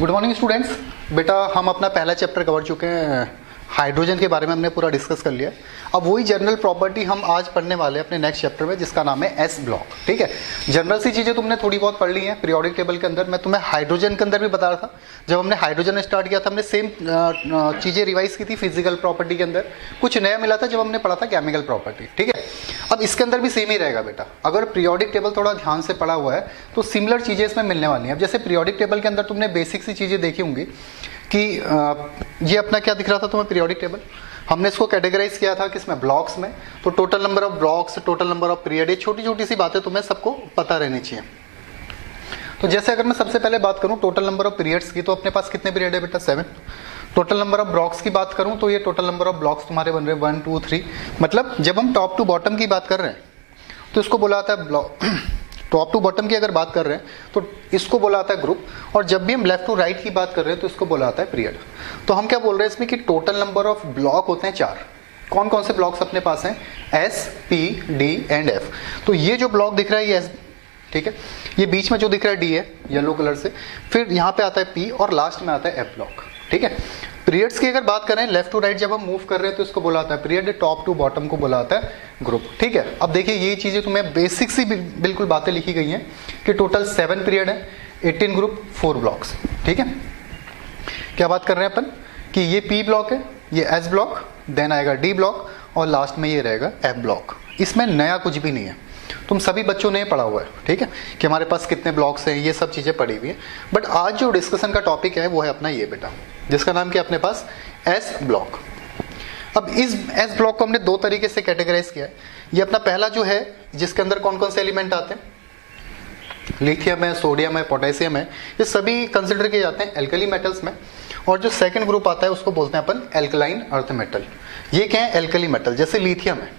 Good morning students. बेटा हम अपना पहला चैप्टर कवर चुके हैं, हाइड्रोजन के बारे में हमने पूरा डिस्कस कर लिया। अब वही जनरल प्रॉपर्टी हम आज पढ़ने वाले हैं अपने नेक्स्ट चैप्टर में, जिसका नाम है एस ब्लॉक। ठीक है, जनरल सी चीज़ें तुमने थोड़ी बहुत पढ़ ली हैं पीरियोडिक टेबल के अंदर। मैं तुम्हें हाइड्रोजन के अंदर भी बता रहा था, जब हमने हाइड्रोजन स्टार्ट किया था हमने सेम चीज़ें रिवाइज की थी फिजिकल प्रॉपर्टी के अंदर। कुछ नया मिला था जब हमने पढ़ा था केमिकल प्रॉपर्टी। ठीक है, अब इसके अंदर भी सेम ही रहेगा बेटा। अगर पीरियोडिक टेबल थोड़ा ध्यान से पढ़ा हुआ है तो सिमिलर चीज़ें इसमें मिलने वाली हैं। अब जैसे पीरियोडिक टेबल के अंदर तुमने बेसिक सी चीज़ें देखी होंगी कि ये अपना क्या दिख रहा था तुम्हें पीरियोडिक टेबल। हमने इसको कैटेगराइज किया था किसमें, ब्लॉक्स में। तो total number of blocks, total number of period, ये छोटी छोटी सी बातें तुम्हें सबको पता रहनी चाहिए। तो जैसे अगर मैं सबसे पहले बात करूं टोटल नंबर ऑफ पीरियड्स की, तो अपने पास कितने पीरियड है बेटा, 7। टोटल नंबर ऑफ ब्लॉक्स की बात करूं तो ये टोटल नंबर ऑफ ब्लॉक्स तुम्हारे बन रहे हैं 1 2 3। मतलब जब हम टॉप टू बॉटम की बात कर रहे हैं तो इसको बोला जाता है ब्लॉक। टॉप टू बॉटम की अगर बात कर रहे हैं तो इसको बोला जाता है ग्रुप, और जब भी हम लेफ्ट टू राइट की बात कर रहे हैं तो इसको बोला जाता है पीरियड। तो हम क्या बोल रहे हैं इसमें कि टोटल नंबर ऑफ ब्लॉक होते हैं 4। कौन कौन से ब्लॉक्स अपने पास हैं, S, P, D and F. तो ये जो ब्लॉक दिख रहा है ये एस, ठीक है, ये बीच में जो दिख रहा है डी है येलो कलर से, फिर यहाँ पे आता है पी और लास्ट में आता है एफ ब्लॉक। ठीक है, पीरियड्स की अगर बात करें लेफ्ट टू राइट जब हम मूव कर रहे हैं तो इसको बोला जाता है पीरियड, टॉप टू बॉटम को बोला जाता है ग्रुप। ठीक है, अब देखिए ये चीजें तुम्हें बेसिक सी बिल्कुल बातें लिखी गई हैं कि टोटल 7 पीरियड है, 18 ग्रुप, 4 ब्लॉक्स। ठीक है, क्या बात कर रहे हैं अपन कि ये पी ब्लॉक है, ये एस ब्लॉक, देन आएगा डी ब्लॉक और लास्ट में ये रहेगा एफ ब्लॉक। इसमें नया कुछ भी नहीं है, तुम सभी बच्चों ने पढ़ा हुआ है। ठीक है, कि हमारे पास कितने ब्लॉक्स हैं, ये सब चीजें पढ़ी हुई है। बट आज जो डिस्कशन का टॉपिक है वो है अपना ये बेटा, जिसका नाम क्या अपने पास, एस ब्लॉक। अब इस एस ब्लॉक को हमने 2 तरीके से कैटेगराइज किया है। ये अपना पहला जो है जिसके अंदर कौन कौन से एलिमेंट आते हैं, लिथियम है, सोडियम है, पोटेशियम है, ये सभी कंसिडर किए जाते हैं एल्कली मेटल्स में। और जो सेकंड ग्रुप आता है उसको बोलते हैं अपन एल्कलाइन अर्थ मेटल। ये क्या है, एल्कली मेटल, जैसे लिथियम है।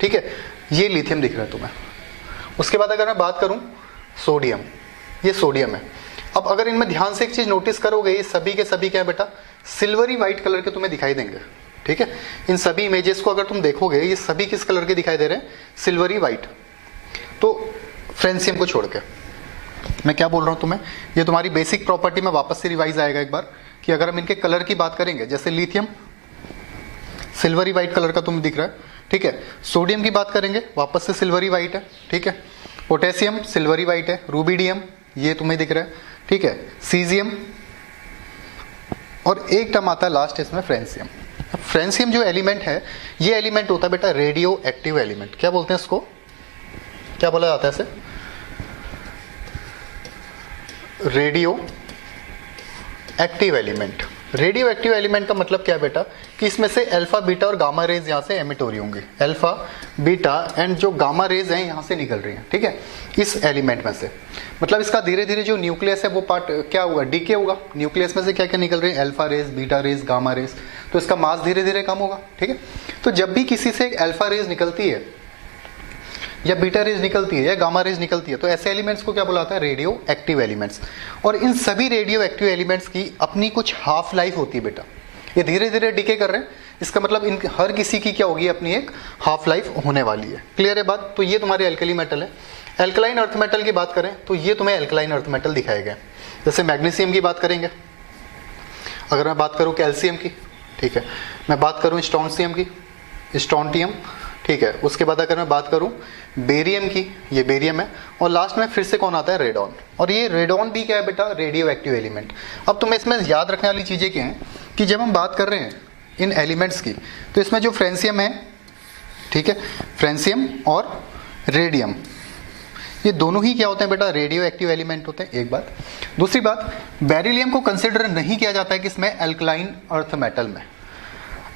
ठीक है, ये लिथियम दिख रहा है तुम्हें। उसके बाद अगर मैं बात करूं सोडियम, ये सोडियम है। अब अगर इनमें ध्यान से एक चीज नोटिस करोगे, ये सभी के सभी क्या है बेटा, सिल्वरी व्हाइट कलर के तुम्हें दिखाई देंगे। ठीक है, इन सभी इमेजेस को अगर तुम देखोगे ये सभी किस कलर के दिखाई दे रहे हैं, सिल्वरी व्हाइट। तो फ्रेंसियम को छोड़ के मैं क्या बोल रहा हूं तुम्हें, ये तुम्हारी बेसिक प्रॉपर्टी में वापस से रिवाइज आएगा एक बार कि अगर हम इनके कलर की बात करेंगे, जैसे लिथियम सिल्वरी व्हाइट कलर का तुम्हें दिख रहा है। ठीक है, सोडियम की बात करेंगे वापस से सिल्वरी व्हाइट है। ठीक है, पोटेशियम सिल्वरी व्हाइट है, रूबिडियम ये तुम्हें दिख रहा है। ठीक है, सीजियम, और एक टर्म आता है लास्ट इसमें फ्रेंसियम। फ्रेंसियम जो एलिमेंट है ये एलिमेंट होता है बेटा रेडियो एक्टिव एलिमेंट। क्या बोलते हैं इसको, क्या बोला जाता है इसे, radio active element. Radio active element का मतलब क्या है बेटा कि इसमें से अल्फा बीटा और गामा रेज यहाँ से एमिट हो रही होंगी। अल्फा बीटा एंड जो गामा रेज हैं यहाँ से निकल रही हैं। ठीक है, इस एलिमेंट में से, मतलब इसका धीरे धीरे जो न्यूक्लियस है वो पार्ट क्या होगा, डीके होगा। न्यूक्लियस में से क्या क्या निकल रही है, alpha rays, beta rays, gamma rays, तो इसका मास धीरे धीरे कम होगा। ठीक है, तो जब भी किसी से अल्फा रेज निकलती है या बीटा रेज निकलती है या गामा रेज निकलती है तो ऐसे एलिमेंट्स को क्या बुलाता है, रेडियो एक्टिव एलिमेंट्स। और इन सभी रेडियो एक्टिव एलिमेंट्स की अपनी कुछ हाफ लाइफ होती है बेटा, ये धीरे धीरे डिके कर रहे हैं, इसका मतलब इन हर किसी की क्या होगी, अपनी एक हाफ लाइफ होने वाली है। क्लियर है बात। तो ये तुम्हारे एल्कली मेटल है। एल्कलाइन अर्थ मेटल की बात करें तो ये तुम्हें एल्कलाइन अर्थ मेटल दिखाए गए। जैसे मैग्नीशियम की बात करेंगे, अगर मैं बात करूं कैल्शियम की, ठीक है, मैं बात करूं स्ट्रोंशियम की, स्ट्रोंटियम, ठीक है, उसके बाद अगर मैं बात करूं बेरियम की, ये बेरियम है, और लास्ट में फिर से कौन आता है, रेडॉन। और ये रेडॉन भी क्या है बेटा, रेडियो एक्टिव एलिमेंट। अब तुम्हें इसमें याद रखने वाली चीजें क्या हैं कि जब हम बात कर रहे हैं इन एलिमेंट्स की तो इसमें जो फ्रेंसियम है, ठीक है, फ्रेंसियम और रेडियम, ये दोनों ही क्या होते हैं बेटा, रेडियो एक्टिव एलिमेंट होते हैं। एक बात। दूसरी बात, बेरिलियम को कंसिडर नहीं किया जाता है किसमें, एल्कलाइन अर्थ मेटल में।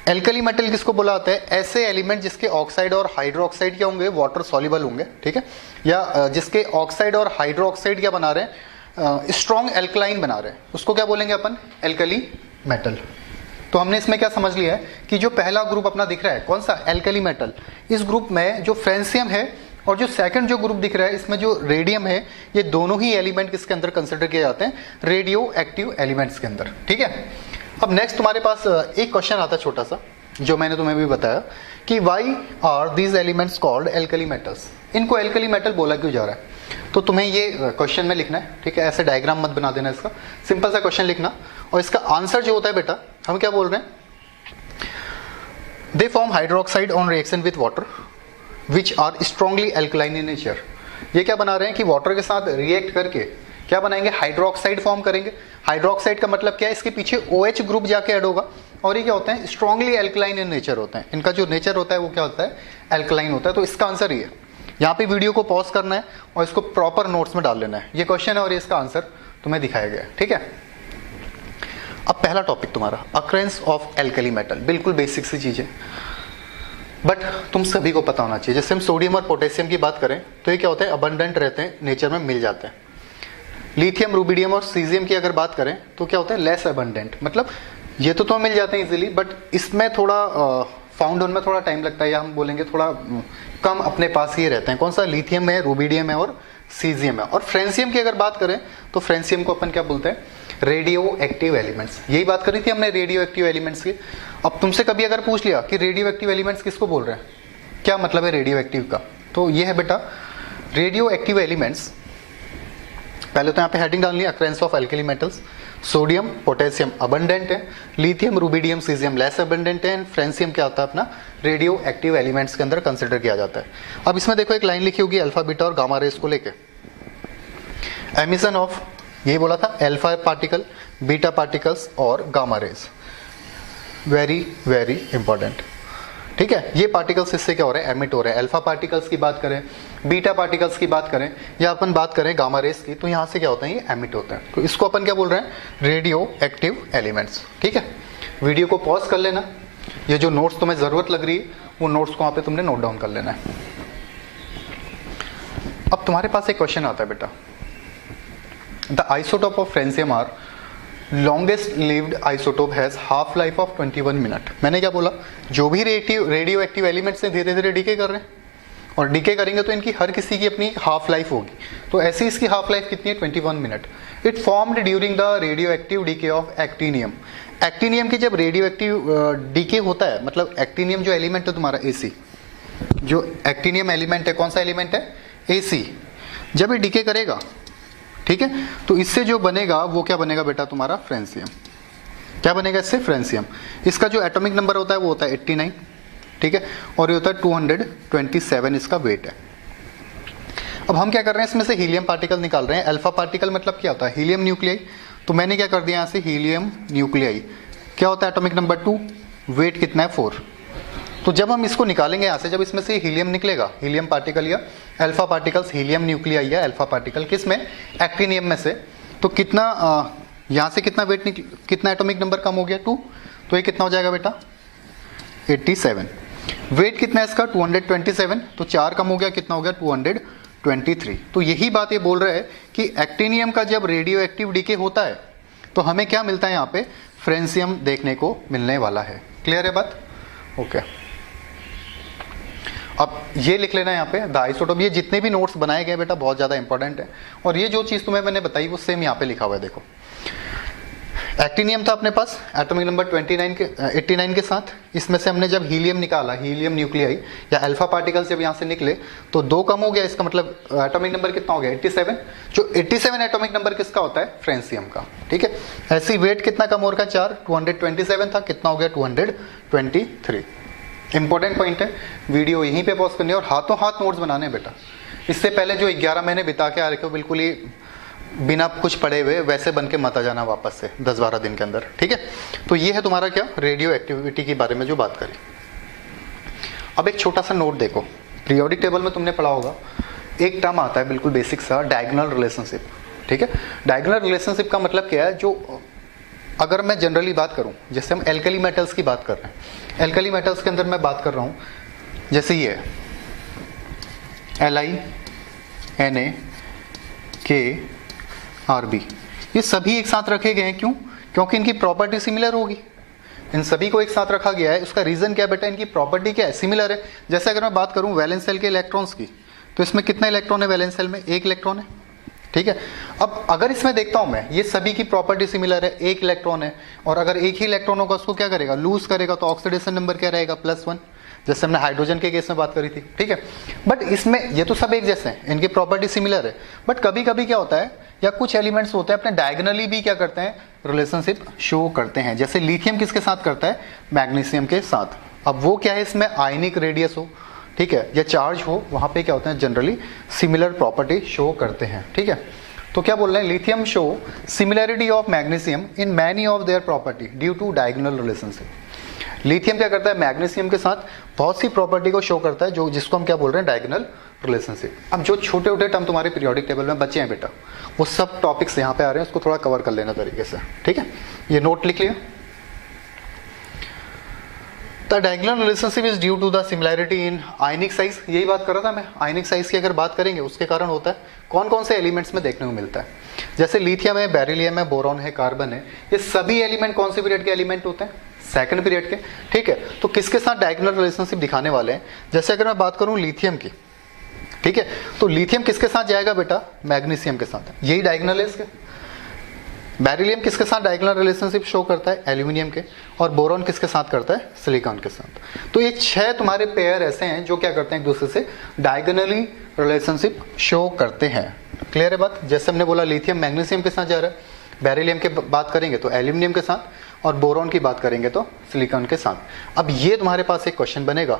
एल्कली मेटल किसको बोला जाता है, ऐसे एलिमेंट जिसके ऑक्साइड और हाइड्रोक्साइड क्या होंगे, वाटर सॉल्युबल होंगे। ठीक है, या जिसके ऑक्साइड और हाइड्रोक्साइड क्या बना रहे हैं, स्ट्रॉन्ग एल्कलाइन बना रहे हैं, उसको क्या बोलेंगे अपन, एल्कली मेटल। तो हमने इसमें क्या समझ लिया है कि जो पहला ग्रुप अपना दिख रहा है कौन सा, एल्कली मेटल, इस ग्रुप में जो फ्रेंसियम है और जो सेकंड जो ग्रुप दिख रहा है इसमें जो रेडियम है, ये दोनों ही एलिमेंट किसके अंदर कंसिडर किए जाते हैं, रेडियो एक्टिव एलिमेंट्स के अंदर। ठीक है, अब नेक्स्ट तुम्हारे पास एक क्वेश्चन आता है छोटा सा, जो मैंने तुम्हें भी बताया कि why are these elements called alkali metals. इनको एल्कली मेटल बोला क्यों जा रहा है। तो तुम्हें ये क्वेश्चन में लिखना है, ठीक है, ऐसे डायग्राम मत बना देना इसका, सिंपल सा क्वेश्चन लिखना और इसका आंसर जो होता है बेटा, हम क्या बोल रहे हैं, they form hydroxide on reaction with water which are strongly alkaline in nature. ये क्या बना रहे हैं कि वाटर के साथ रिएक्ट करके क्या बनाएंगे, हाइड्रोक्साइड फॉर्म करेंगे। हाइड्रोक्साइड का मतलब क्या है, इसके पीछे OH ग्रुप जाके ऐड होगा और ये क्या होते हैं, स्ट्रांगली एल्कलाइन इन नेचर होते हैं। इनका जो नेचर होता है वो क्या होता है, एल्कलाइन होता है। तो इसका आंसर ये है। यहाँ पे वीडियो को पॉज करना है और इसको प्रॉपर नोट्स में डाल लेना है। ये क्वेश्चन है और ये इसका आंसर तुम्हें दिखाया गया है, ठीक है। अब पहला टॉपिक तुम्हारा अक्रेंस ऑफ एल्कली मेटल, बिल्कुल बेसिक सी चीज है बट तुम सभी को पता होना चाहिए। जैसे हम सोडियम और पोटेशियम की बात करें तो ये क्या होते हैं, अबंडेंट रहते हैं, नेचर में मिल जाते हैं। लिथियम, रूबिडियम और सीजियम की अगर बात करें तो क्या होता है, लेस अबंडेंट, मतलब ये तो मिल जाते हैं इजीली बट इसमें थोड़ा फाउंड होने में थोड़ा टाइम लगता है, या हम बोलेंगे थोड़ा कम अपने पास ही रहते हैं। कौन सा, लिथियम है, रूबिडियम है और सीजियम है। और फ्रेंसियम की अगर बात करें तो फ्रेंसियम को अपन क्या बोलते हैं, रेडियो एक्टिव एलिमेंट्स। यही बात करी थी हमने रेडियो एक्टिव एलिमेंट्स की। अब तुमसे कभी अगर पूछ लिया कि रेडियो एक्टिव एलिमेंट्स किसको बोल रहे हैं, क्या मतलब है रेडियो एक्टिव का, तो ये है बेटा रेडियो एक्टिव एलिमेंट्स। पहले तो यहाँ पे हेडिंग डालनी है, occurrence of alkali metals. Sodium, potassium abundant है, lithium, rubidium, caesium less abundant है, एंड फ्रेंसियम क्या होता है अपना रेडियो एक्टिव एलिमेंट्स के अंदर कंसिडर किया जाता है। अब इसमें देखो एक लाइन लिखी होगी अल्फा, बीटा और गामा रेस को लेके, एमिशन ऑफ, यही बोला था, अल्फा पार्टिकल, बीटा पार्टिकल्स और gamma rays, very very important, ठीक है। ये पार्टिकल्स इससे क्या हो रहे हैं, एमिट हो रहे हैं। अल्फा पार्टिकल्स की बात करें, बीटा पार्टिकल्स की बात करें, या अपन बात करें गामा रेस की, तो यहाँ से क्या होता है, ये एमिट होते हैं। तो इसको अपन क्या बोल रहे हैं, रेडियो एक्टिव एलिमेंट्स, ठीक है। वीडियो को पॉज कर लेना, ये जो नोट्स तुम्हें जरूरत लग रही है वो नोट्स को वहाँ पे तुमने नोट डाउन कर लेना है। अब तुम्हारे पास एक क्वेश्चन आता है बेटा, the isotope of francium are longest lived isotope has half life of 21 minute. मैंने क्या बोला, जो भी रेडियो एक्टिव एलिमेंट्स हैं धीरे धीरे डीके कर रहे हैं और डीके करेंगे तो इनकी हर किसी की अपनी हाफ लाइफ होगी। तो ऐसी इसकी हाफ लाइफ कितनी है, 21 minute. It formed during the radio active DK of actinium. Actinium की जब रेडियो एक्टिव डीके होता है, मतलब एक्टिनियम जो एलिमेंट है तुम्हारा AC, जो एक्टिनियम एलिमेंट है, कौन सा एलिमेंट है, AC, जब ये डीके करेगा, ठीक है, तो इससे जो बनेगा वो क्या बनेगा बेटा तुम्हारा, फ्रेंसियम। क्या बनेगा इससे, फ्रेंसियम। इसका जो एटॉमिक नंबर होता है वो होता है 89, ठीक है, और ये होता है 227 इसका वेट है। अब हम क्या कर रहे हैं, इसमें से हीलियम पार्टिकल निकाल रहे हैं। अल्फा पार्टिकल मतलब क्या होता है, हीलियम न्यूक्लियाई। तो मैंने क्या कर दिया यहाँ से, हीलियम न्यूक्लियाई क्या होता है, एटॉमिक नंबर 2, वेट कितना है 4। तो जब हम इसको निकालेंगे यहाँ से, जब इसमें से हीलियम निकलेगा, हीलियम पार्टिकल या अल्फा पार्टिकल्स, हीलियम न्यूक्लियाई या अल्फा पार्टिकल, किस में, एक्टिनियम में से, तो कितना यहाँ से कितना वेट कितना एटॉमिक नंबर कम हो गया, 2, तो ये कितना हो जाएगा बेटा 87। वेट कितना है इसका 227, तो 4 कम हो गया, कितना हो गया 223। तो यही बात ये बोल रहा है कि एक्टिनियम का जब रेडियो एक्टिव डीके होता है तो हमें क्या मिलता है, यहाँ पे फ्रेंसियम देखने को मिलने वाला है। क्लियर है बात, ओके। अब ये लिख लेना यहाँ पे द आइसोटोप। ये जितने भी नोट्स बनाए गए बेटा बहुत ज्यादा इंपॉर्टेंट है, और ये जो चीज तुम्हें मैंने बताई वो सेम यहाँ पे लिखा हुआ है। देखो एक्टिनियम था अपने पास एटॉमिक नंबर 89 के साथ, इसमें से हमने जब हीलियम निकाला, हीलियम न्यूक्लियाई या अल्फा पार्टिकल्स जब यहाँ से निकले तो 2 कम हो गया, इसका मतलब एटॉमिक नंबर कितना हो गया 87। जो 87 एटॉमिक नंबर किसका होता है, फ्रेंसियम का, ठीक है। ऐसी वेट कितना कम हो रहा है, 4, 227 था, कितना हो गया 223। इंपॉर्टेंट पॉइंट है, वीडियो यहीं पे पॉज करनी है और हाथों हाथ नोट्स बनाने बेटा। इससे पहले जो 11 महीने बिता के आ रखे हो बिल्कुल ही बिना कुछ पढ़े हुए वैसे बन के मत आ जाना वापस से 10-12 दिन के अंदर, ठीक है। तो ये है तुम्हारा क्या, रेडियो एक्टिविटी के बारे में जो बात करी। अब एक छोटा सा नोट देखो, पीरियोडिक टेबल में तुमने पढ़ा होगा, एक टर्म आता है बिल्कुल बेसिक सा, डायगोनल रिलेशनशिप, ठीक है। डायगोनल रिलेशनशिप का मतलब क्या है, जो अगर मैं जनरली बात करूं, जैसे हम एल्कली मेटल्स की बात कर रहे हैं, एल्कली मेटल्स के अंदर मैं बात कर रहा हूं, जैसे ये Li Na KRb, ये सभी एक साथ रखे गए हैं, क्यों, क्योंकि इनकी प्रॉपर्टी सिमिलर होगी। इन सभी को एक साथ रखा गया है, उसका रीजन क्या है बेटा, इनकी प्रॉपर्टी क्या है, सिमिलर है। जैसे अगर मैं बात करूं वैलेंस सेल के इलेक्ट्रॉन्स की, तो इसमें कितने इलेक्ट्रॉन है वैलेंस सेल में, 1 इलेक्ट्रॉन है, ठीक है। अब अगर इसमें देखता हूं मैं, ये सभी की प्रॉपर्टी सिमिलर है, 1 इलेक्ट्रॉन है, और अगर एक ही इलेक्ट्रॉन होगा उसको क्या करेगा, लूज करेगा, तो ऑक्सीडेशन नंबर क्या रहेगा +1। जैसे हमने हाइड्रोजन के केस में बात करी थी, ठीक है। बट इसमें ये तो सब एक जैसे हैं, इनकी प्रॉपर्टी सिमिलर है, बट कभी कभी क्या होता है या कुछ एलिमेंट्स होते हैं अपने डायगोनली भी क्या करते हैं, रिलेशनशिप शो करते हैं। जैसे लिथियम किसके साथ करता है, मैग्नीशियम के साथ। अब वो क्या है, इसमें आयनिक रेडियस हो, ठीक है, या चार्ज हो, वहां पे क्या होता है, जनरली सिमिलर प्रॉपर्टी शो करते हैं, ठीक है। तो क्या बोल रहे हैं, lithium show similarity of magnesium in many of their property due to diagonal relationship. Lithium क्या करता है, मैग्नीशियम के साथ बहुत सी प्रॉपर्टी को शो करता है, जो जिसको हम क्या बोल रहे हैं, डायगोनल रिलेशनशिप। अब जो छोटे छोटे टर्म तुम्हारे पीरियोडिक टेबल में बचे हैं बेटा, वो सब टॉपिक्स यहाँ पे आ रहे हैं, उसको थोड़ा कवर कर लेना तरीके से, ठीक है। ये नोट लिख लिया। The diagonal relationship is due to the similarity in ionic size, यही बात कर रहा था मैं। आयनिक साइज की अगर बात करेंगे उसके कारण होता है, कौन कौन से एलिमेंट्स में देखने को मिलता है, जैसे लिथियम है, बेरिलियम है, बोरॉन है, कार्बन है, ये सभी एलिमेंट कौन से पीरियड के एलिमेंट होते हैं, सेकंड पीरियड के, ठीक है। तो किसके साथ डायगोनल रिलेशनशिप दिखाने वाले हैं, जैसे अगर मैं बात करूं लिथियम की, ठीक है, तो लिथियम किसके साथ जाएगा बेटा, मैग्नीशियम के साथ, यही डायगोनल है इसके। बेरिलियम किसके साथ डायगोनल रिलेशनशिप शो करता है, एल्यूमिनियम के। और बोरॉन किसके साथ करता है, सिलिकॉन के साथ। तो ये 6 तुम्हारे पेयर ऐसे हैं जो क्या करते हैं, एक दूसरे से डायगोनली रिलेशनशिप शो करते हैं। क्लियर है बात। जैसे हमने बोला लिथियम मैग्नीशियम के साथ जा रहा है, बेरिलियम की बात करेंगे तो एल्यूमिनियम के साथ, और बोरॉन की बात करेंगे तो सिलिकॉन के साथ। अब ये तुम्हारे पास एक क्वेश्चन बनेगा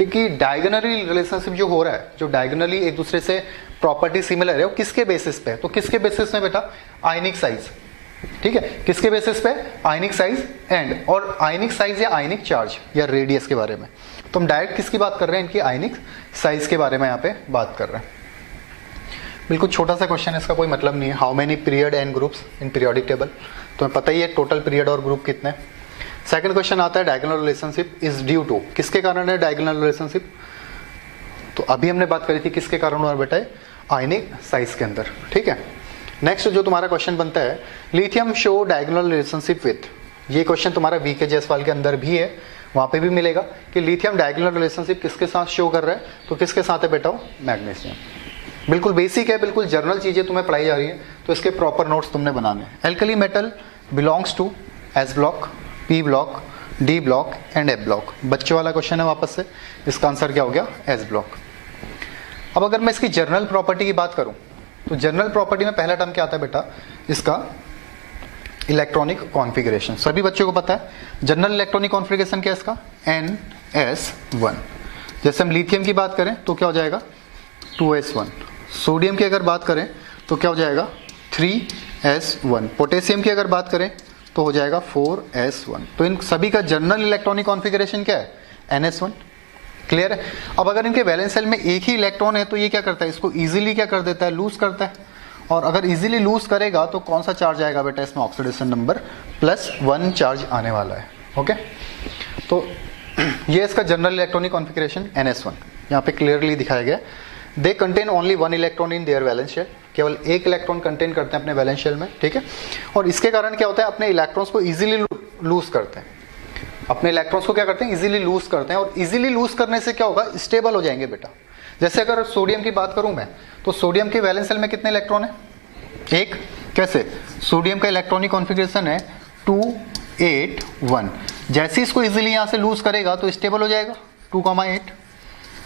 कि डायगोनली रिलेशनशिप जो हो रहा है, जो डायगोनली एक दूसरे से प्रॉपर्टी सिमिलर है, वो किसके बेसिस पे है, तो किसके बेसिस में बेटा, आयनिक साइज, ठीक है, किसके बेसिस पे, आयनिक साइज एंड, और आयनिक साइज या आयनिक चार्ज या रेडियस के बारे में। तो हम डायरेक्ट किसकी बात कर रहे हैं, इनकी आयनिक साइज के बारे में यहाँ पे बात कर रहे हैं। बिल्कुल छोटा सा क्वेश्चन है, इसका कोई मतलब नहीं है। How many period and groups in periodic table, तुम्हें पता ही है टोटल पीरियड और ग्रुप कितने। सेकंड क्वेश्चन आता है diagonal relationship is due to, किसके कारण है डायगोनल रिलेशनशिप, तो अभी हमने बात करी थी किसके कारण हुआ बेटा, आयनिक साइज के अंदर, ठीक है। नेक्स्ट जो तुम्हारा क्वेश्चन बनता है, lithium show diagonal relationship with, ये क्वेश्चन तुम्हारा वीके जायसवाल के अंदर भी है, वहां पे भी मिलेगा कि लिथियम डायगोनल रिलेशनशिप किसके साथ शो कर रहा है, तो किसके साथ है बेटा, मैग्नीशियम। बिल्कुल बेसिक है, बिल्कुल जर्नल चीजें तुम्हें पढ़ाई जा रही है, तो इसके प्रॉपर नोट्स तुमने बनाने हैं। Alkali metal belongs to S block, P block, D block and F block. बच्चों वाला क्वेश्चन है वापस से, इसका आंसर क्या हो गया, एस ब्लॉक। अब अगर मैं इसकी जर्नल प्रॉपर्टी की बात करूं, तो जनरल प्रॉपर्टी में पहला टर्म क्या आता है बेटा, इसका इलेक्ट्रॉनिक कॉन्फ़िगरेशन। सभी बच्चों को पता है जनरल इलेक्ट्रॉनिक कॉन्फ़िगरेशन क्या है इसका, NS1। जैसे हम लिथियम की बात करें तो क्या हो जाएगा, 2S1। सोडियम की अगर बात करें तो क्या हो जाएगा, 3S1। पोटेशियम की अगर बात करें तो हो जाएगा 4S1। तो इन सभी का जनरल इलेक्ट्रॉनिक कॉन्फ़िगरेशन क्या है, NS1। क्लियर है। अब अगर इनके वैलेंस शेल में एक ही इलेक्ट्रॉन है तो ये क्या करता है, इसको इजीली क्या कर देता है, लूज करता है। और अगर इजीली लूज करेगा तो कौन सा चार्ज आएगा बेटा, इसमें ऑक्सीडेशन नंबर +1 चार्ज आने वाला है। ओके, तो ये इसका जनरल इलेक्ट्रॉनिक कॉन्फ़िगरेशन NS1 यहाँ पे क्लियरली दिखाया गया। They contain only 1 electron in their valence shell, केवल एक इलेक्ट्रॉन कंटेन करते हैं अपने वैलेंस शेल में, ठीक है। और इसके कारण क्या होता है, अपने इलेक्ट्रॉन्स को इजीली लूज करते हैं, अपने इलेक्ट्रॉन्स को क्या करते हैं, इजीली लूज करते हैं। और इजीली लूज करने से क्या होगा, स्टेबल हो जाएंगे बेटा। जैसे अगर सोडियम की बात करूं मैं, तो सोडियम के वैलेंस शेल में कितने इलेक्ट्रॉन है, एक। कैसे, सोडियम का इलेक्ट्रॉनिक कॉन्फ़िगरेशन है 281। जैसे इसको इजीली यहां से लूज करेगा तो स्टेबल हो जाएगा 2,8,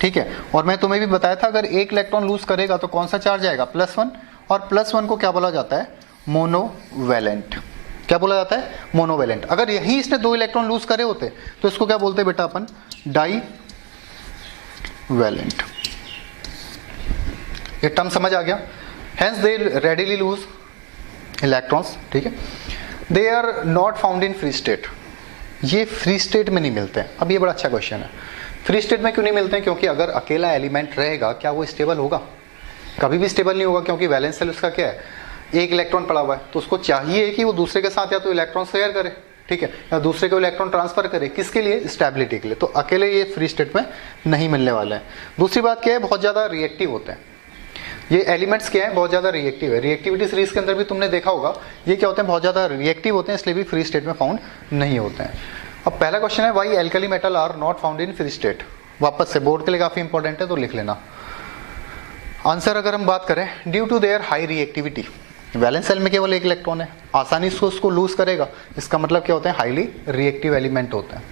ठीक है। और मैं तुम्हें भी बताया था अगर एक इलेक्ट्रॉन लूज करेगा तो कौन सा चार्ज आएगा, +1। और +1 को क्या बोला जाता है, मोनोवैलेंट। क्या बोला जाता है, मोनोवैलेंट। अगर यही इसने 2 इलेक्ट्रॉन लूज करे होते तो इसको क्या बोलते बेटा अपन, डाईवैलेंट। ये टर्म समझ आ गया। Hence they readily lose electrons, ठीक है। They are not found in free state, ये फ्री स्टेट में नहीं मिलते हैं। अब ये बड़ा अच्छा क्वेश्चन है, फ्री स्टेट में क्यों नहीं मिलते हैं, क्योंकि अगर अकेला एलिमेंट रहेगा क्या वो स्टेबल होगा, कभी भी स्टेबल नहीं होगा। क्योंकि वैलेंस शेल उसका क्या है, एक इलेक्ट्रॉन पड़ा हुआ है, तो उसको चाहिए कि वो दूसरे के साथ या तो इलेक्ट्रॉन शेयर करे, ठीक है, या दूसरे को इलेक्ट्रॉन ट्रांसफर करे, किसके लिए, स्टेबिलिटी के लिए। तो अकेले ये फ्री स्टेट में नहीं मिलने वाला है। दूसरी बात क्या है, बहुत ज्यादा रिएक्टिव होते हैं ये एलिमेंट्स, क्या है, बहुत ज्यादा रिएक्टिव है। रिएक्टिविटी सीरीज के अंदर भी तुमने देखा होगा, ये क्या होते हैं, बहुत ज्यादा रिएक्टिव होते हैं, इसलिए भी फ्री स्टेट में फाउंड नहीं होते हैं। अब पहला क्वेश्चन है, why alkali metal are not found in free state. वापस से बोर्ड के लिए काफी इंपॉर्टेंट है, तो लिख लेना। आंसर अगर हम बात करें, due to their high reactivity. Valence shell में केवल एक इलेक्ट्रॉन है, आसानी से उसको लूज करेगा, इसका मतलब क्या होता है, हाईली रिएक्टिव एलिमेंट होता है।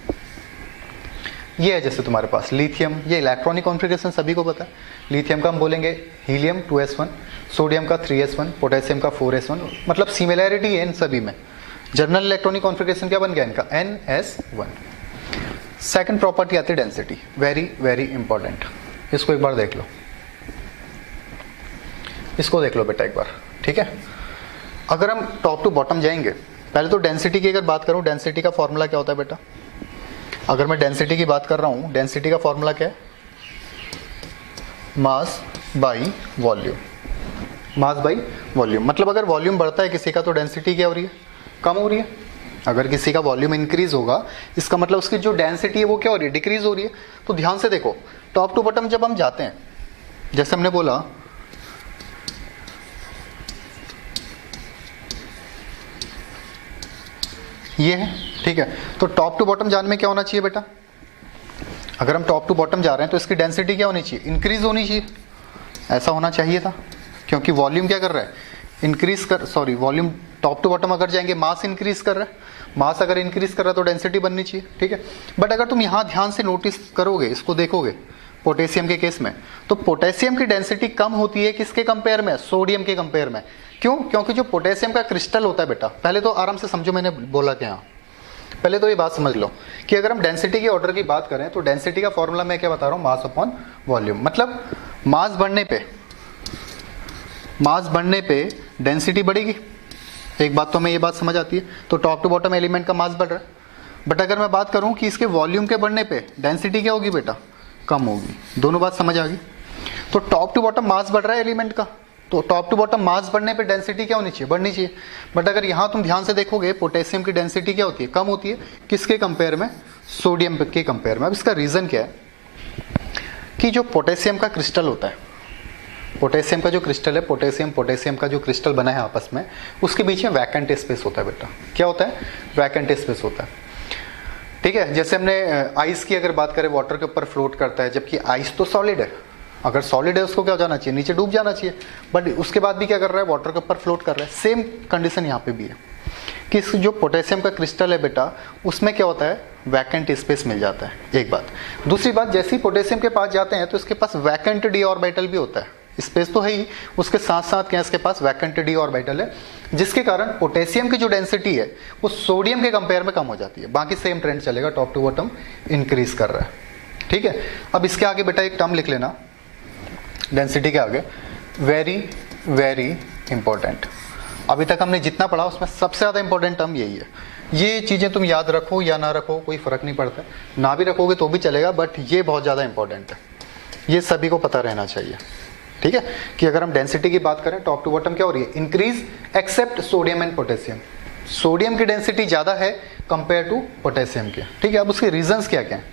ये है जैसे तुम्हारे पास लिथियम, ये इलेक्ट्रॉनिक कॉन्फ़िगरेशन सभी को पता है। लिथियम का हम बोलेंगे हीलियम 2s1, सोडियम का 3s1, पोटेशियम का 4s1, मतलब सिमिलैरिटी है इन सभी में। जनरल इलेक्ट्रॉनिक कॉन्फ़िगरेशन क्या बन गया इनका, ns1। सेकंड प्रॉपर्टी आती है डेंसिटी, वेरी वेरी इंपॉर्टेंट। इसको एक बार देख लो, इसको देख लो बेटा एक बार, ठीक है। अगर हम टॉप टू बॉटम जाएंगे, पहले तो डेंसिटी की अगर बात करूं, डेंसिटी का फॉर्मूला क्या होता है बेटा? अगर मैं डेंसिटी की बात कर रहा हूं, डेंसिटी का फॉर्मूला क्या है? Mass by volume, mass by volume. मतलब अगर वॉल्यूम बढ़ता है किसी का तो डेंसिटी क्या हो रही है, कम हो रही है। अगर किसी का वॉल्यूम इंक्रीज होगा, इसका मतलब उसकी जो डेंसिटी है वो क्या हो रही है, डिक्रीज हो रही है। तो ध्यान से देखो, टॉप टू बॉटम जब हम जाते हैं, जैसे हमने बोला ये है, ठीक है। तो टॉप टू बॉटम जाने में क्या होना चाहिए बेटा? अगर हम टॉप टू बॉटम जा रहे हैं तो इसकी डेंसिटी क्या होनी चाहिए, इंक्रीज होनी चाहिए। ऐसा होना चाहिए था, क्योंकि वॉल्यूम क्या कर रहा है, इंक्रीज कर, sorry volume top to bottom अगर जाएंगे मास इंक्रीज कर रहा है, मास अगर इंक्रीज कर रहा है तो डेंसिटी बननी चाहिए, ठीक है। बट अगर तुम यहाँ ध्यान से नोटिस करोगे, इसको देखोगे पोटेशियम के केस में, तो पोटेशियम की डेंसिटी कम होती है किसके कंपेयर में, सोडियम के कंपेयर में। क्यों? क्योंकि जो पोटेशियम का क्रिस्टल होता है बेटा, पहले तो आराम से समझो मैंने बोला क्या, पहले तो ये बात समझ लो कि अगर हम डेंसिटी के ऑर्डर की बात करें तो डेंसिटी का फॉर्मूला मैं क्या बता रहा हूँ, मास अपॉन वॉल्यूम। मतलब मास बढ़ने पे डेंसिटी बढ़ेगी। एक बात तो हमें ये बात समझ आती है, तो टॉप टू बॉटम एलिमेंट का मास बढ़ रहा है। बट अगर मैं बात करूं कि इसके वॉल्यूम के बढ़ने पे डेंसिटी क्या होगी बेटा, कम होगी। दोनों बात समझ आ गई। तो टॉप टू बॉटम मास बढ़ रहा है एलिमेंट का, तो टॉप टू बॉटम मास बढ़ने पे डेंसिटी क्या होनी चाहिए, बढ़नी चाहिए। बट अगर यहाँ तुम ध्यान से देखोगे, पोटेशियम की डेंसिटी क्या होती है, कम होती है। किसके कंपेयर में, सोडियम के कंपेयर में। अब इसका रीजन क्या है कि जो पोटेशियम का क्रिस्टल होता है, पोटेशियम का जो क्रिस्टल है, पोटेशियम का जो क्रिस्टल बना है आपस में, उसके बीच में वैकेंट स्पेस होता है बेटा। क्या होता है, वैकेंट स्पेस होता है, ठीक है। जैसे हमने आइस की अगर बात करें, वाटर के ऊपर फ्लोट करता है, जबकि आइस तो सॉलिड है। अगर सॉलिड है उसको क्या हो जाना चाहिए, नीचे डूब जाना चाहिए। बट उसके बाद भी क्या कर रहा है, वाटर के ऊपर फ्लोट कर रहा है। सेम कंडीशन यहाँ पे भी है कि जो पोटेशियम का क्रिस्टल है बेटा, उसमें क्या होता है, वैकेंट स्पेस मिल जाता है, एक बात। दूसरी बात, जैसे ही पोटेशियम के पास जाते हैं तो इसके पास वैकेंट डी ऑर्बिटल भी होता है। स्पेस तो है ही, उसके साथ साथ क्या इसके पास वैकेंट डी ऑर्बिटल है, जिसके कारण पोटेशियम की जो डेंसिटी है वो सोडियम के कंपेयर में कम हो जाती है। बाकी सेम ट्रेंड चलेगा, टॉप टू बॉटम इंक्रीज कर रहा है, ठीक है। अब इसके आगे बेटा एक टर्म लिख लेना डेंसिटी के आगे, वेरी वेरी इंपॉर्टेंट। अभी तक हमने जितना पढ़ा उसमें सबसे ज्यादा इंपॉर्टेंट टर्म यही है। ये चीजें तुम याद रखो या ना रखो कोई फर्क नहीं पड़ता, ना भी रखोगे तो भी चलेगा, बट ये बहुत ज्यादा इंपॉर्टेंट है, ये सभी को पता रहना चाहिए, ठीक है। कि अगर हम डेंसिटी की बात करें, टॉप टू बॉटम क्या हो रही है, increase except sodium and potassium. Sodium की डेंसिटी ज्यादा है कंपेयर टू पोटेशियम के, ठीक है। अब उसके रीजंस क्या क्या है,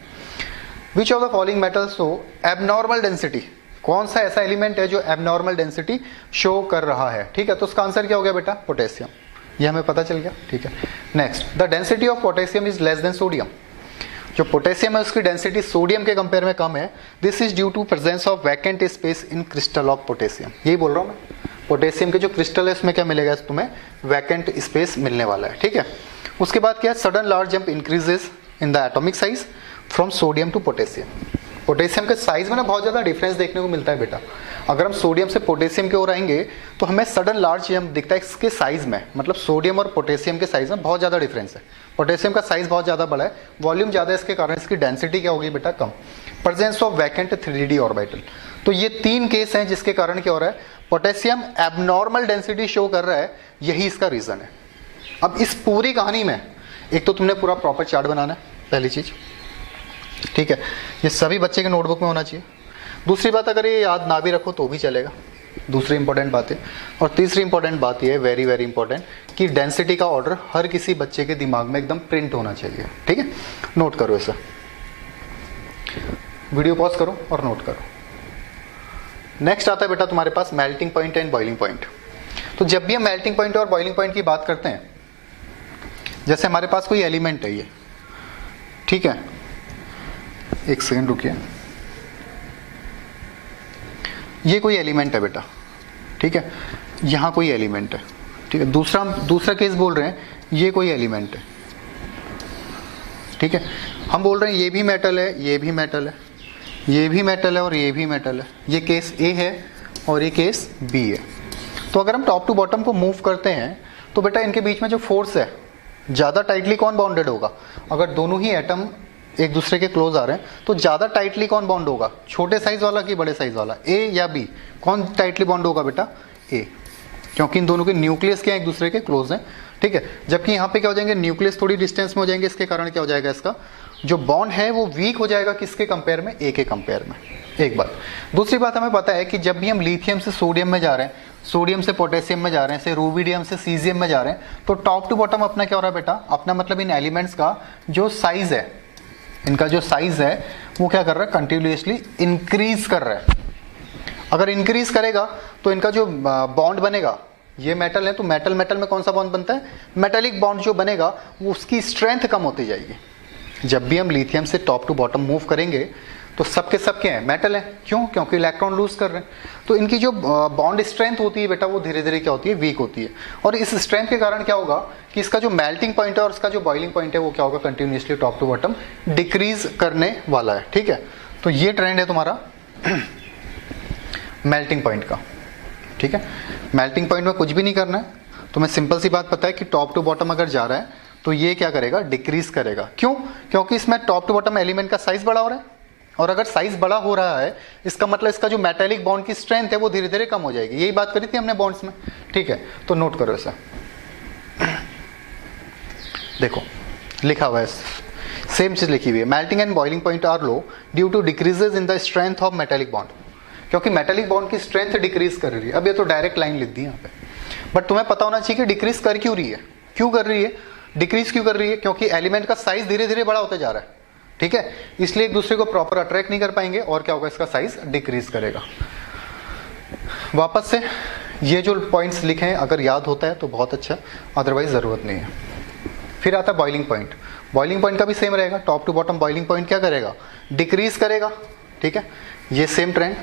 which of the following metals show abnormal density, कौन सा ऐसा एलिमेंट है जो एबनॉर्मल डेंसिटी शो कर रहा है, ठीक है। तो उसका आंसर क्या हो गया बेटा, पोटेशियम, ये हमें पता चल गया, ठीक है। Next, the density of potassium is less than sodium. जो पोटेशियम है उसकी डेंसिटी सोडियम के कंपेयर में कम है। This is due to presence of vacant space in crystal of potassium. यही बोल रहा हूँ मैं, पोटेशियम के जो क्रिस्टल है उसमें क्या मिलेगा, तुम्हें वैकेंट स्पेस मिलने वाला है, ठीक है। उसके बाद क्या है, sudden large jump increases in the atomic size from sodium to potassium. Potassium के साइज में ना बहुत ज्यादा डिफरेंस देखने को मिलता है बेटा। अगर हम सोडियम से पोटेशियम की ओर आएंगे तो हमें सडन लार्ज जंप दिखता है इसके साइज में, मतलब सोडियम और पोटेशियम के साइज में बहुत ज्यादा डिफरेंस है। पोटेशियम का साइज बहुत ज्यादा बड़ा है, वॉल्यूम ज्यादा है, इसके कारण इसकी डेंसिटी क्या होगी बेटा, कम। Presence of vacant 3d orbital. तो ये तीन केस हैं जिसके कारण क्या हो रहा है, पोटेशियम एबनॉर्मल डेंसिटी शो कर रहा है, यही इसका रीजन है। अब इस पूरी कहानी में एक तो तुमने पूरा प्रॉपर चार्ट बनाना है, पहली चीज, ठीक है। ये सभी बच्चे के नोटबुक में होना चाहिए। दूसरी बात, अगर ये याद ना भी रखो तो भी चलेगा, दूसरी इंपॉर्टेंट बात है। और तीसरी इंपॉर्टेंट बात ये है, वेरी वेरी इंपॉर्टेंट, कि डेंसिटी का ऑर्डर हर किसी बच्चे के दिमाग में एकदम प्रिंट होना चाहिए, ठीक है। नोट करो इसे, वीडियो पॉज करो और नोट करो। नेक्स्ट आता है बेटा तुम्हारे पास melting point and boiling point. तो जब भी हम मेल्टिंग पॉइंट और बॉइलिंग पॉइंट की बात करते हैं, जैसे हमारे पास कोई एलिमेंट है ये, ठीक है, एक सेकंड रुकिए, ये कोई एलिमेंट है बेटा, ठीक है, यहां कोई एलिमेंट है, ठीक है। दूसरा केस बोल रहे हैं, ये कोई एलिमेंट है, ठीक है, हम बोल रहे हैं ये भी मेटल है, ये भी मेटल है, ये भी मेटल है और ये भी मेटल है। ये केस ए है और ये केस बी है। तो अगर हम टॉप टू बॉटम को मूव करते हैं तो बेटा इनके बीच में जो फोर्स है, ज़्यादा टाइटली कौन बाउंडेड होगा? अगर दोनों ही एटम एक दूसरे के क्लोज आ रहे हैं तो ज़्यादा टाइटली कौन बाउंड होगा? छोटे साइज वाला कि बड़े साइज वाला? ए या बी? कौन टाइटली बाउंड होगा बेटा? ए, क्योंकि इन दोनों के न्यूक्लियस क्या एक दूसरे के क्लोज हैं। ठीक है, जबकि यहाँ पे क्या हो जाएंगे, न्यूक्लियस थोड़ी डिस्टेंस में हो जाएंगे, इसके कारण क्या हो जाएगा, इसका जो बॉन्ड है वो वीक हो जाएगा। किसके कंपेयर में? ए के कंपेयर में। एक बात। दूसरी बात, हमें पता है कि जब भी हम लिथियम से सोडियम में जा रहे हैं, सोडियम से पोटेशियम में जा रहे हैं, से रूबिडियम से सीजियम में जा रहे हैं, तो टॉप टू बॉटम अपना क्या हो रहा है बेटा? अपना मतलब इन एलिमेंट्स का जो साइज है, इनका जो साइज है वो क्या कर रहा है? कंटिन्यूसली इंक्रीज कर रहा है। अगर इंक्रीज करेगा तो इनका जो बॉन्ड बनेगा, ये मेटल है तो मेटल मेटल में कौन सा बॉन्ड बनता है? मेटेलिक बॉन्ड जो बनेगा वो उसकी स्ट्रेंथ कम होती जाएगी। जब भी हम लिथियम से टॉप टू बॉटम मूव करेंगे तो सबके सब क्या है? मेटल है। क्यों? क्योंकि इलेक्ट्रॉन लूज कर रहे हैं। तो इनकी जो बॉन्ड स्ट्रेंथ होती है बेटा वो धीरे धीरे क्या होती है? वीक होती है। और इस स्ट्रेंथ के कारण क्या होगा कि इसका जो मेल्टिंग पॉइंट है और इसका जो बॉइलिंग पॉइंट है वो क्या होगा? Continuously top to bottom decrease करने वाला है। ठीक है, तो ये ट्रेंड है तुम्हारा मेल्टिंग पॉइंट का। ठीक है, मेल्टिंग पॉइंट में कुछ भी नहीं करना है, तुम्हें सिंपल सी बात पता है कि टॉप टू बॉटम अगर जा रहा है तो ये क्या करेगा? डिक्रीज करेगा। क्यों? क्योंकि इसमें टॉप टू बॉटम एलिमेंट का साइज बड़ा हो रहा है, और अगर साइज बड़ा हो रहा है इसका मतलब इसका जो मेटेलिक बॉन्ड की स्ट्रेंथ है वो धीरे धीरे कम हो जाएगी। यही बात करी थी हमने बॉन्ड्स में। ठीक है, तो नोट करो इसे। देखो लिखा हुआ है, सेम चीज लिखी हुई है, melting and boiling point are low due to decreases in the strength of metallic bond. क्योंकि मेटेलिक बॉन्ड की स्ट्रेंथ डिक्रीज कर रही है। अब ये तो डायरेक्ट लाइन लिख दी यहाँ पे, बट तुम्हें पता होना चाहिए कि डिक्रीज कर क्यों रही है, क्यों कर रही है, डिक्रीज क्यों कर रही है? क्योंकि एलिमेंट का साइज धीरे धीरे बड़ा होता जा रहा है। ठीक है, इसलिए एक दूसरे को प्रॉपर अट्रैक्ट नहीं कर पाएंगे और क्या होगा? इसका साइज डिक्रीज करेगा। वापस से ये जो पॉइंट्स लिखे हैं अगर याद होता है तो बहुत अच्छा, अदरवाइज जरूरत नहीं है। फिर आता है बॉइलिंग पॉइंट। बॉइलिंग पॉइंट का भी सेम रहेगा, top to bottom boiling point क्या करेगा? डिक्रीज करेगा। ठीक है, ये सेम ट्रेंड।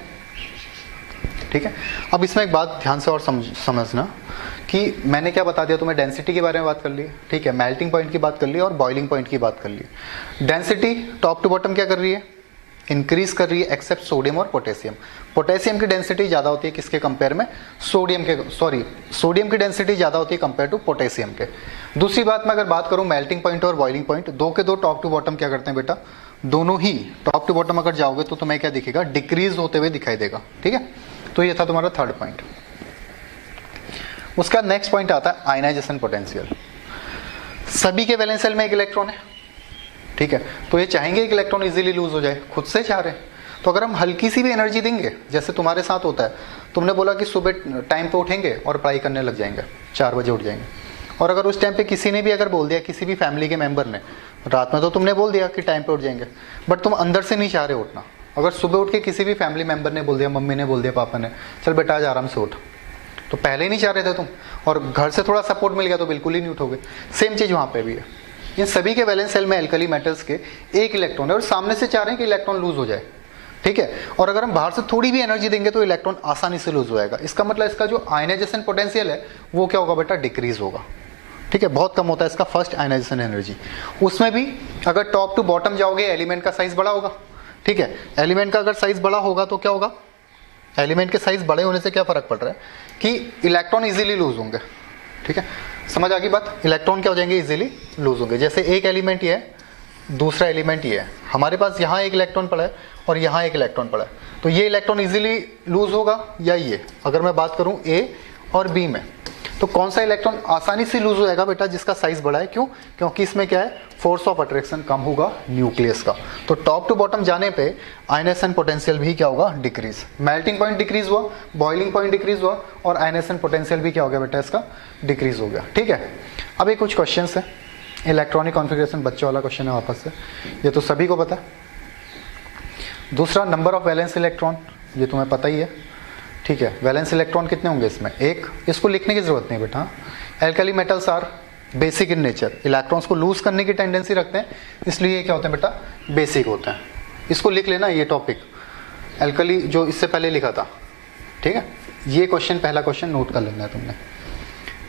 ठीक है, अब इसमें एक बात ध्यान से और समझना कि मैंने क्या बता दिया तुम्हें? डेंसिटी के बारे में बात कर ली। ठीक है, मेल्टिंग पॉइंट की बात कर ली और बॉइलिंग पॉइंट की बात कर ली। डेंसिटी टॉप टू बॉटम क्या कर रही है? इंक्रीज कर रही है, एक्सेप्ट सोडियम और पोटेशियम। पोटेशियम की डेंसिटी ज्यादा होती है किसके कंपेयर में? सोडियम की डेंसिटी ज्यादा होती है कंपेयर टू पोटेशियम के। दूसरी बात मैं अगर बात करूं मेल्टिंग पॉइंट और बॉइलिंग पॉइंट, दो के दो टॉप टू बॉटम क्या करते हैं बेटा? दोनों ही टॉप टू बॉटम अगर जाओगे तो तुम्हें क्या दिखेगा? डिक्रीज होते हुए दिखाई देगा। ठीक है, तो ये था तुम्हारा थर्ड पॉइंट। उसका नेक्स्ट पॉइंट आता है आयनाइजेशन पोटेंशियल। सभी के वैलेंस शेल में एक इलेक्ट्रॉन है। ठीक है, तो ये चाहेंगे कि इलेक्ट्रॉन इजीली लूज हो जाए, खुद से चाह रहे हैं। तो अगर हम हल्की सी भी एनर्जी देंगे, जैसे तुम्हारे साथ होता है, तुमने बोला कि सुबह टाइम पे उठेंगे और पढ़ाई करने लग जाएंगे, 4 बजे उठ जाएंगे, और अगर उस टाइम पे किसी ने भी अगर बोल दिया, किसी भी फैमिली के मेंबर ने, रात में तो तुमने बोल दिया कि टाइम पे उठ जाएंगे, बट तुम अंदर से नहीं चाह रहे उठना। अगर सुबह उठ के किसी भी फैमिली मेंबर ने बोल दिया, मम्मी ने बोल दिया, पापा ने, चल बेटा आज आराम से उठ, तो पहले ही नहीं चाह रहे थे तुम, और घर से थोड़ा सपोर्ट मिल गया तो बिल्कुल ही नहीं उठोगे। सेम चीज वहां पे भी है। इन सभी के वैलेंस शेल में एल्कली मेटल्स के एक इलेक्ट्रॉन है और सामने से चाह रहे हैं कि इलेक्ट्रॉन लूज हो जाए। ठीक है, और अगर हम बाहर से थोड़ी भी एनर्जी देंगे तो इलेक्ट्रॉन आसानी से लूज हो जाएगा। इसका मतलब इसका जो आयनाइजेशन पोटेंशियल है वो क्या होगा बेटा? डिक्रीज होगा। ठीक है, बहुत कम होता है इसका फर्स्ट आयनाइजेशन एनर्जी। उसमें भी अगर टॉप टू बॉटम जाओगे एलिमेंट का साइज बड़ा होगा। ठीक है, एलिमेंट का अगर साइज बड़ा होगा तो क्या होगा? एलिमेंट के साइज बड़े होने से क्या फर्क पड़ रहा है कि इलेक्ट्रॉन इजीली लूज होंगे। ठीक है, समझ आ गई बात? इलेक्ट्रॉन क्या हो जाएंगे? इजीली लूज होंगे। जैसे एक एलिमेंट ये है, दूसरा एलिमेंट ये है, हमारे पास यहाँ एक इलेक्ट्रॉन पड़ा है और यहाँ एक इलेक्ट्रॉन पड़ा है, तो ये इलेक्ट्रॉन इजीली लूज होगा या ये? अगर मैं बात करूं ए और बी में, तो कौन सा इलेक्ट्रॉन आसानी से लूज हो जाएगा बेटा? जिसका साइज बड़ा है। क्यों? क्योंकि इसमें क्या है? फोर्स ऑफ अट्रैक्शन कम होगा न्यूक्लियस का। तो टॉप टू बॉटम जाने पे आयनाइजेशन पोटेंशियल भी क्या होगा? डिक्रीज। मेल्टिंग पॉइंट डिक्रीज हुआ, बॉइलिंग पॉइंट डिक्रीज हुआ, और आयनाइजेशन पोटेंशियल भी क्या हो गया बेटा? इसका डिक्रीज हो गया। ठीक है, अब ये कुछ क्वेश्चन है, इलेक्ट्रॉनिक कॉन्फ़िगरेशन बच्चों वाला क्वेश्चन है वापस से, ये तो सभी को पता है। दूसरा, नंबर ऑफ वैलेंस इलेक्ट्रॉन, ये तुम्हें पता ही है। ठीक है, वैलेंस इलेक्ट्रॉन कितने होंगे इसमें? एक। इसको लिखने की जरूरत नहीं बेटा। Alkali metals are basic in nature, electrons को लूज करने की टेंडेंसी रखते हैं, इसलिए ये क्या होते हैं बेटा? बेसिक होते हैं। इसको लिख लेना, ये टॉपिक एल्कली जो इससे पहले लिखा था। ठीक है, ये क्वेश्चन, पहला क्वेश्चन नोट कर लेना है तुमने।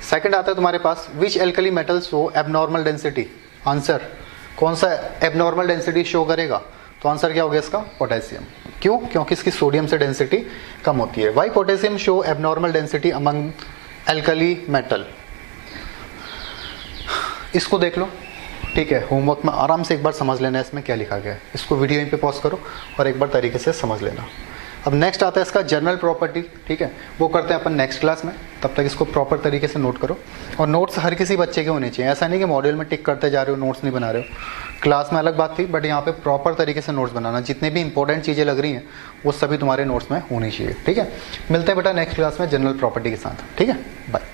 सेकंड आता है तुम्हारे पास, which alkali metals show abnormal density? Answer कौन सा एबनॉर्मल डेंसिटी शो करेगा? तो आंसर क्या हो गया इसका? पोटेशियम। क्यों? क्योंकि इसकी सोडियम से डेंसिटी कम होती है। Why potassium show abnormal density among alkali metal? इसको देख लो, ठीक है, होमवर्क में आराम से एक बार समझ लेना है इसमें क्या लिखा गया है। इसको वीडियो यहीं पे पॉज करो और एक बार तरीके से समझ लेना। अब नेक्स्ट आता है इसका जनरल प्रॉपर्टी, ठीक है, वो करते हैं अपन नेक्स्ट क्लास में। तब तक इसको प्रॉपर तरीके से नोट करो, और नोट्स हर किसी बच्चे के होने चाहिए। ऐसा नहीं कि मॉड्यूल में टिक करते जा रहे हो, नोट्स नहीं बना रहे हो। क्लास में अलग बात थी, बट यहाँ पे प्रॉपर तरीके से नोट्स बनाना। जितने भी इंपॉर्टेंट चीज़ें लग रही हैं वो सभी तुम्हारे नोट्स में होनी चाहिए, ठीक है। मिलते हैं बेटा नेक्स्ट क्लास में जनरल प्रॉपर्टी के साथ, ठीक है, बाय।